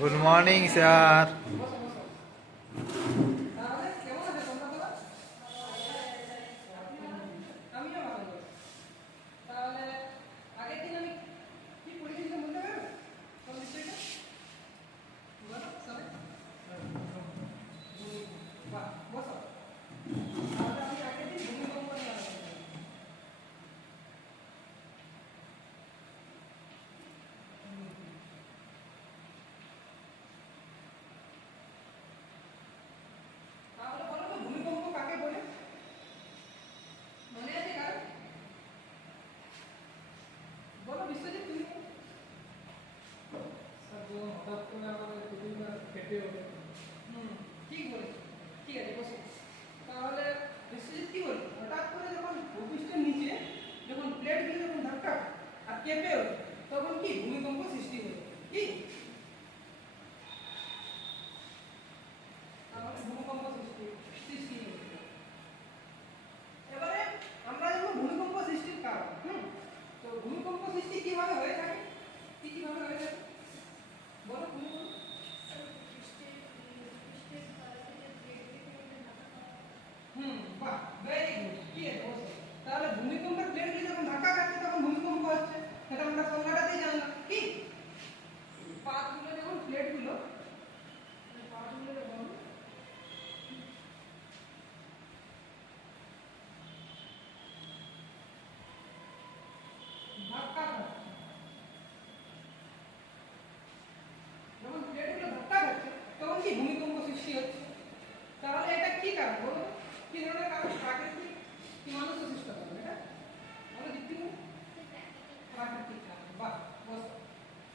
Good morning sir. ঠিক বলেছো, ঠিক আছে বসে। তাহলে বিশ্বজিৎ কি বলি, হঠাৎ করে যখন ভূপৃষ্ঠের নিচে যখন প্লেটগুলো যখন ধাক্কা আর কেঁপে ওঠে তখন কি ভূমিকম্প সৃষ্টি হয়ে যায়। কি তাহলে ভূমিকম্প সৃষ্টি সৃষ্টি হয়ে যায়। এবারে আমরা জানবো ভূমিকম্প সৃষ্টির কারণ। তো ভূমিকম্প সৃষ্টি কিভাবে হয়ে থাকে, কিভাবে হয়ে থাকে বলো তুমি বলো। বাহ, ভেরি গুড, ঠিক আছে বসো। তাহলে ভূমিকম্পের প্লেটগুলি যখন ধাক্কা খাচ্ছে তখন ভূমিকম্প হচ্ছে, সেটা আমরা সংজ্ঞাটাতেই জানলাম। কি পাতগুলো যখন প্লেটগুলো যখন ধাক্কা খাচ্ছে, যখন প্লেটগুলো ধাক্কা খাচ্ছে তখন কি ভূমিকম্প সৃষ্টি হচ্ছে। তাহলে এটা কি কারণ বলো, কি ধরনের কারণ, প্রাকৃতিক কি মানুষের সৃষ্ট কারণ এটা বলো দীপ্তি বলো। প্রাকৃতিক কারণ, বাহ বসো।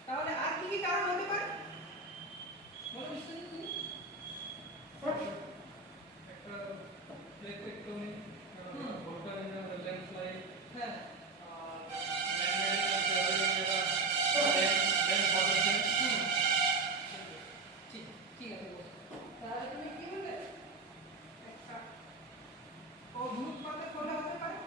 তাহলে আর কি কি কারণ হতে পারে বলো বিশ্বজিৎ তুমি। একটা প্লেট টেকটনিক, ভোল্কানিক ল্যান্ডস্লাইড, হ্যাঁ আর ম্যাগনেটিক ড্যাম ফর্মেশন। ঠিক, ঠিক আছে বসো। তাহলে তুমি কি বললে একটা ভূমিকম্পের ফলে হতে পারে।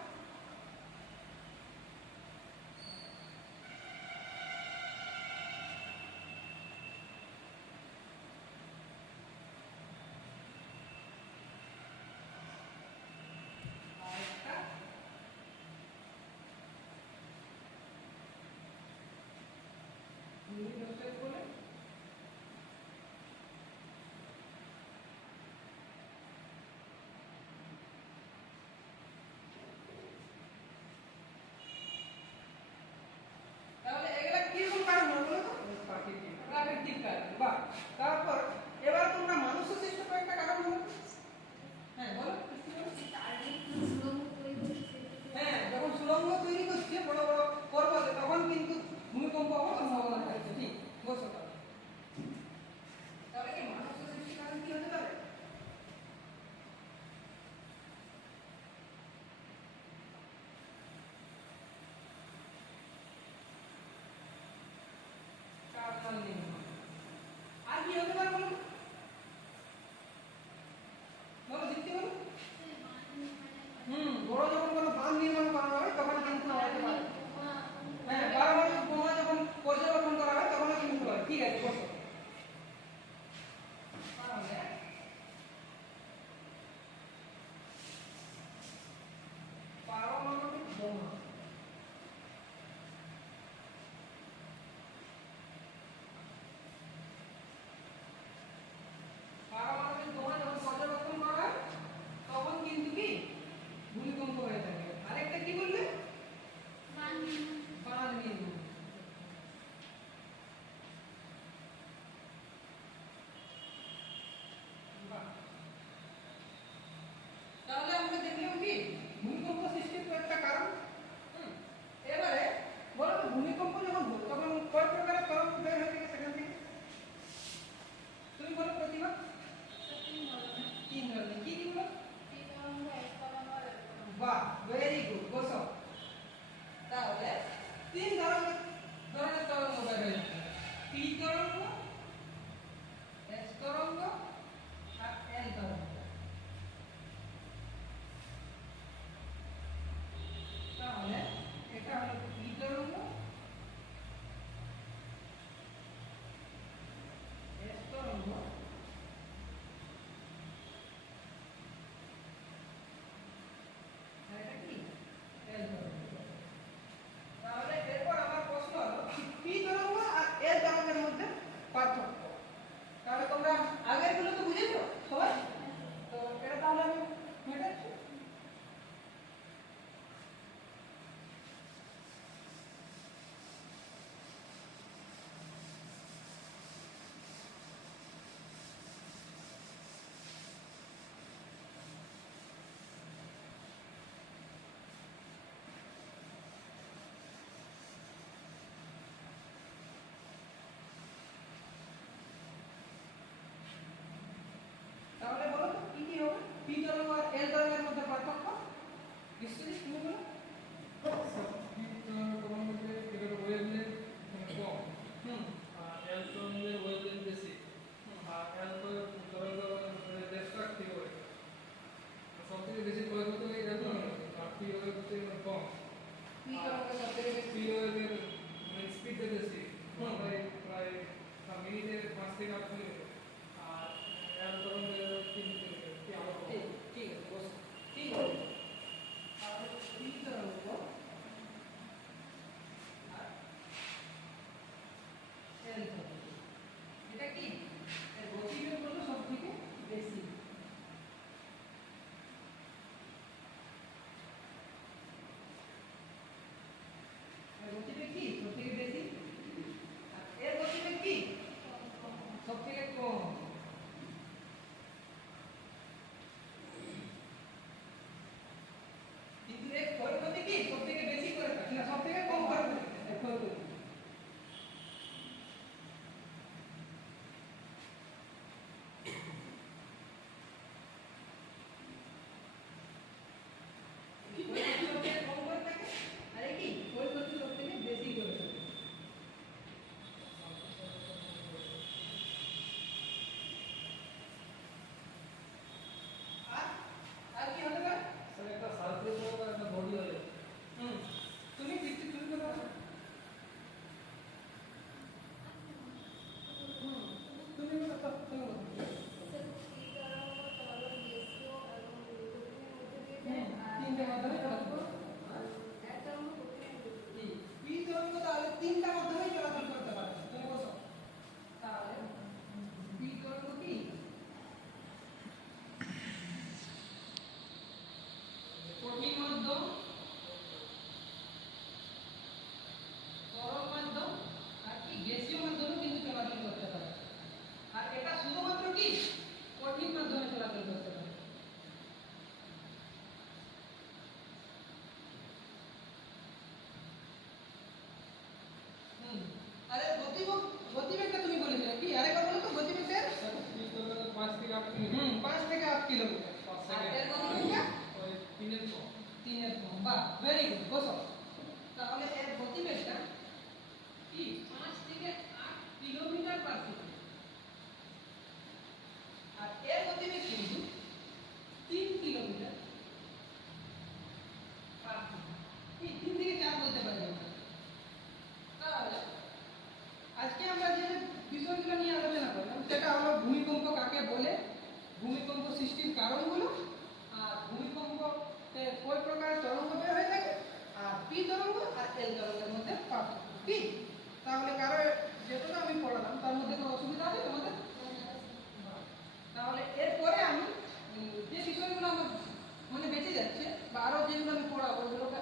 আর একটা ভূমিধসের ফলে তাহলে এগুলা কি রকম কারণ বলো তো। প্রাকৃতিক। প্রাকৃতিক কারণ, বাহ। তারপর এবার তোমরা মানুষ সৃষ্ট কয়েকটা কারণ বলো। হ্যাঁ বলো। হ্যাঁ, যখন সুড়ঙ্গ তৈরি করছে বড় বড় পর্বতে তখন কিন্তু ভূমিকম্প হওয়ার সম্ভাবনা থাকছে। ঠিক বসো। তাহলে কি মানুষ সৃষ্টির কারণ কি হতে পারে। কার্বন নির্মাণ। আর কি হতে পারে বলো। পার্থক্য। তাহলে তোমরা আগের গুলো তো বুঝেছো সবাই? তো এটা তাহলে আমি মেটাচ্ছি। তাহলে বলো তো কি কি হবে পি তরঙ্গ আর এল তরঙ্গের মধ্যে পার্থক্য? নিশ্চয়ই তুমি বলো। এটার ওয়েভলেন্থ কম, হুম আর এল তরঙ্গের ওয়েভলেন্থ বেশি। আর এল তরঙ্গ ডিস্ট্রাকটিভ হয়, সব থেকে বেশি ক্ষয়ক্ষতি হয় এল তরঙ্গ, আর পি ওয়েভ হচ্ছে কম। পি তরঙ্গের সবথেকে বেশি পি ওয়েভের মানে স্পিডটা বেশি, প্রায় প্রায় মিনিটে 5 থেকে 8 কিলোমিটার, আর এল তরঙ্গের 3 কিলোমিটার কি আলো কম। ঠিক ঠিক আছে বসো ঠিক আছে। তাহলে পি তরঙ্গ আর এল তরঙ্গ এটা কি এর গতিবেগ হলো সবথেকে বেশি। এর গতিবেগ কি সবথেকে বেশি, আর এর গতিবেগ কি সবথেকে কম। কিন্তু এর ক্ষয়ক্ষতি কি সবথেকে বেশি করে থাকে না সবথেকে কম করে থাকে এর ক্ষয়ক্ষতি। ক্ষয়ক্ষতি সবথেকে কম করে থাকে আর এ কি ক্ষয়ক্ষতি সবথেকে বেশি করে থাকে। আর আর কি হতে পারে? স্যার একটা সার্ফেস হবে আর একটা বডি হবে। হুম তুমি তুমি বলো। হুম তুমি বলো তো তুমি বলো। তিনটে মাধ্যমে চলাচল কি পি তরঙ্গ তাহলে তিনটা মাধ্যমে চলাচল করতে পারে। তুমি বসো তাহলে পি তরঙ্গ কি কঠিন মাধ্যম, তরল মাধ্যম আর কি গ্যাসীয় মাধ্যমে কিন্তু চলাচল করতে পারে। আর এটা শুধুমাত্র কি কঠিন মাধ্যমে চলাচল করতে পারে। হুম আরে গতিবেগটা তুমি বলেছিলে কি আরেকবার বলো তো গতিবেগটা? পি তরঙ্গ 5 থেকে 8 কিলোমিটার। 5 থেকে 8 কিলোমিটার। আর এর গতিবেগটা 3 এর কম। 3 এর কম। বাহ ভেরি গুড বসো। তাহলে এর গতিবেগটা কি 5 থেকে 8 কিলোমিটার পার সেকেন্ড। আর এর গতিবেগ কিন্তু 3 কিলোমিটার পার সেকেন্ড। এই 3 থেকে 4 বলতে পারি আমরা। তাহলে আজকে আমরা যে বিষয়গুলো নিয়ে আলোচনা করলাম সেটা হলো ভূমিকম্প কাকে বলে, ভূমিকম্প সৃষ্টির কারণগুলো, আর ভূমিকম্পে কয় প্রকার তরঙ্গ বের হয়ে থাকে, আর পি তরঙ্গ আর এল তরঙ্গের মধ্যে পার্থক্য কি। তাহলে কারো যেটা আমি পড়ালাম তার মধ্যে কোনো অসুবিধা আছে তোমাদের? তাহলে এরপরে আমি যে বিষয়গুলো আমার মানে বেঁচে যাচ্ছে বা আরো যেগুলো আমি পড়াবো ওগুলোকে